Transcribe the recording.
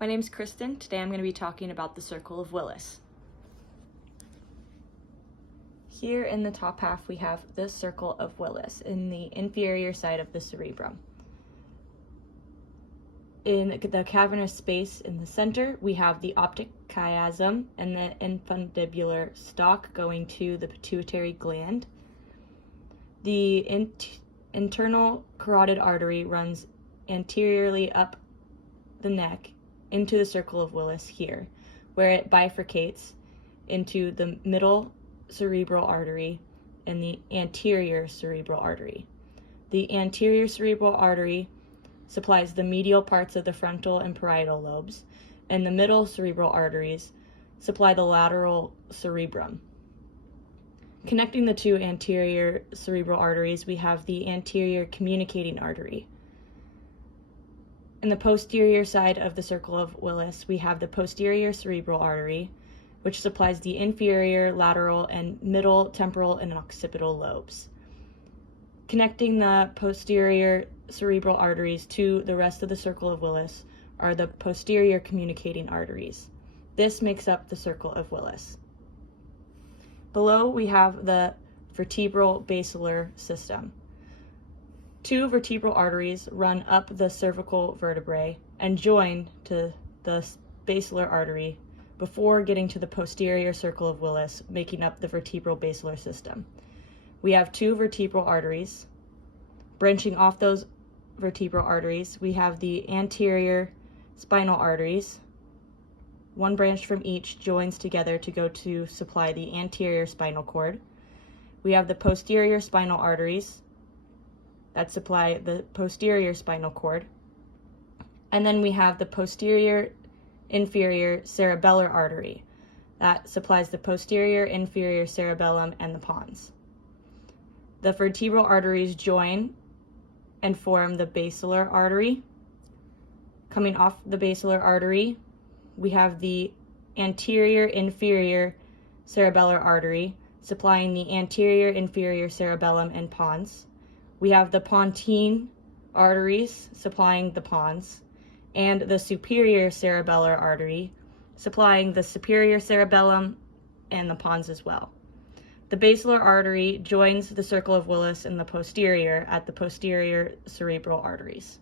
My name's Kristen. Today I'm going to be talking about the circle of Willis. Here in the top half we have the circle of Willis in the inferior side of the cerebrum. In the cavernous space in the center, we have the optic chiasm and the infundibular stalk going to the pituitary gland. The internal carotid artery runs anteriorly up the neck into the circle of Willis here, where it bifurcates into the middle cerebral artery and the anterior cerebral artery. The anterior cerebral artery supplies the medial parts of the frontal and parietal lobes, and the middle cerebral arteries supply the lateral cerebrum. Connecting the two anterior cerebral arteries, we have the anterior communicating artery. In the posterior side of the circle of Willis, we have the posterior cerebral artery, which supplies the inferior, lateral, and middle temporal and occipital lobes. Connecting the posterior cerebral arteries to the rest of the circle of Willis are the posterior communicating arteries. This makes up the circle of Willis. Below, we have the vertebral basilar system. Two vertebral arteries run up the cervical vertebrae and join to the basilar artery before getting to the posterior circle of Willis, making up the vertebral basilar system. We have two vertebral arteries. Branching off those vertebral arteries, we have the anterior spinal arteries. One branch from each joins together to go to supply the anterior spinal cord. We have the posterior spinal arteries that supply the posterior spinal cord. And then we have the posterior inferior cerebellar artery that supplies the posterior inferior cerebellum and the pons. The vertebral arteries join and form the basilar artery. Coming off the basilar artery, we have the anterior inferior cerebellar artery supplying the anterior inferior cerebellum and pons. We have the pontine arteries supplying the pons, and the superior cerebellar artery supplying the superior cerebellum and the pons as well. The basilar artery joins the circle of Willis in the posterior at the posterior cerebral arteries.